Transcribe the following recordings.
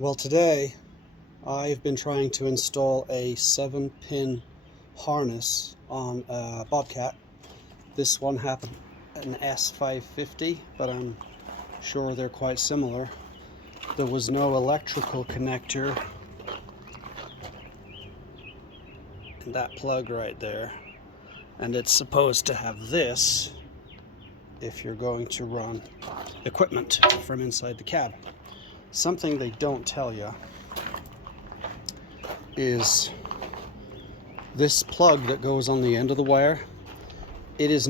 Well, today I've been trying to install a 7-pin harness on a bobcat. This one happened an S550, but I'm sure they're quite similar. There was no electrical connector in that plug right there, and it's supposed to have this if you're going to run equipment from inside the cab. Something they don't tell you is this plug that goes on the end of the wire. It is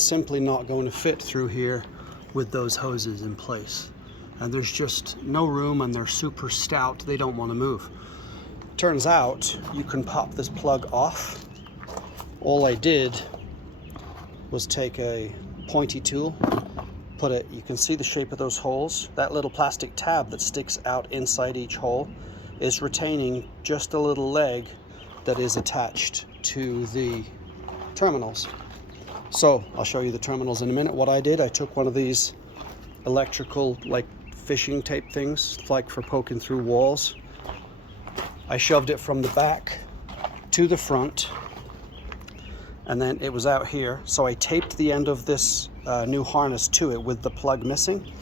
simply not going to fit through here with those hoses in place. And there's just no room, and they're super stout. They don't want to move. Turns out you can pop this plug off. All I did was take a pointy tool, you can see the shape of those holes. That little plastic tab that sticks out inside each hole is retaining just a little leg that is attached to the terminals. So I'll show you the terminals in a minute. What I did, I took one of these electrical, like fishing tape things, like for poking through walls. I shoved it from the back to the front, and then it was out here. So I taped the end of this new harness to it with the plug missing,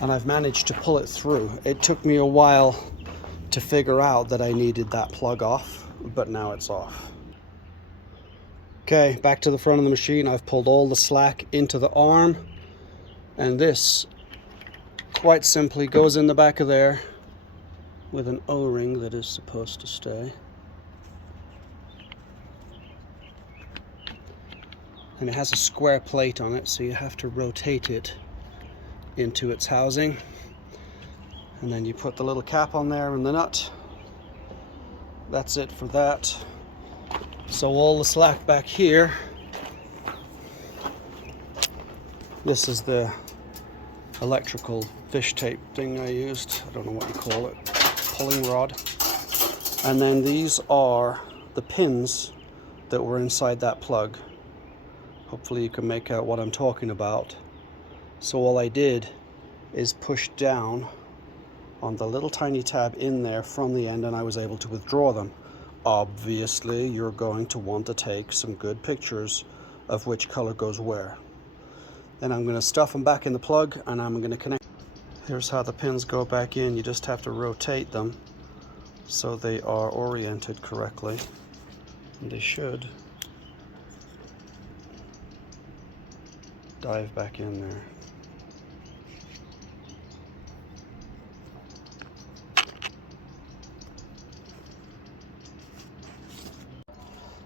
and I've managed to pull it through. It took me a while to figure out that I needed that plug off, but now it's off. Okay, back to the front of the machine. I've pulled all the slack into the arm, and this quite simply goes in the back of there with an O-ring that is supposed to stay. And it has a square plate on it, so you have to rotate it into its housing. And then you put the little cap on there and the nut. That's it for that. So all the slack back here, this is the electrical fish tape thing I used. I don't know what you call it, pulling rod. And then these are the pins that were inside that plug. Hopefully you can make out what I'm talking about. So all I did is push down on the little tiny tab in there from the end, and I was able to withdraw them. Obviously, you're going to want to take some good pictures of which color goes where. Then I'm going to stuff them back in the plug, and I'm going to connect. Here's how the pins go back in. You just have to rotate them so they are oriented correctly, and they should dive back in there.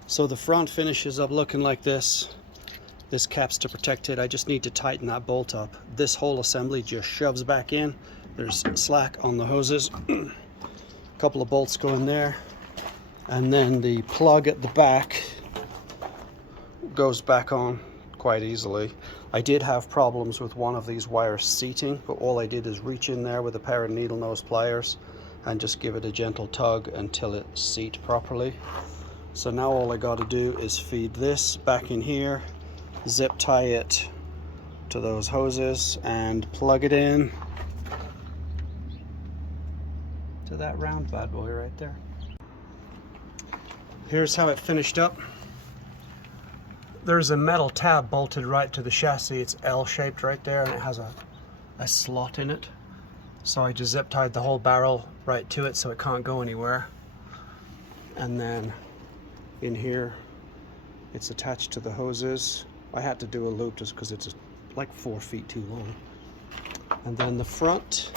So the front finishes up looking like this. This cap's to protect it. I just need to tighten that bolt up. This whole assembly just shoves back in. There's slack on the hoses. A couple of bolts go in there. And then the plug at the back goes back on quite easily. I did have problems with one of these wires seating, but all I did is reach in there with a pair of needle nose pliers and just give it a gentle tug until it seat properly. So now all I got to do is feed this back in here, zip tie it to those hoses, and plug it in to that round bad boy right there. Here's how it finished up. There's a metal tab bolted right to the chassis. It's L-shaped right there, and it has a slot in it. So I just zip tied the whole barrel right to it so it can't go anywhere. And then in here, it's attached to the hoses. I had to do a loop just because it's like 4 feet too long. And then the front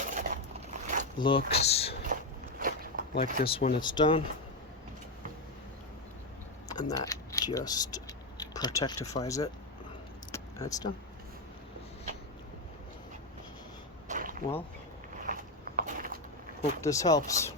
looks like this when it's done. And that just protectifies it. That's done. Well, hope this helps.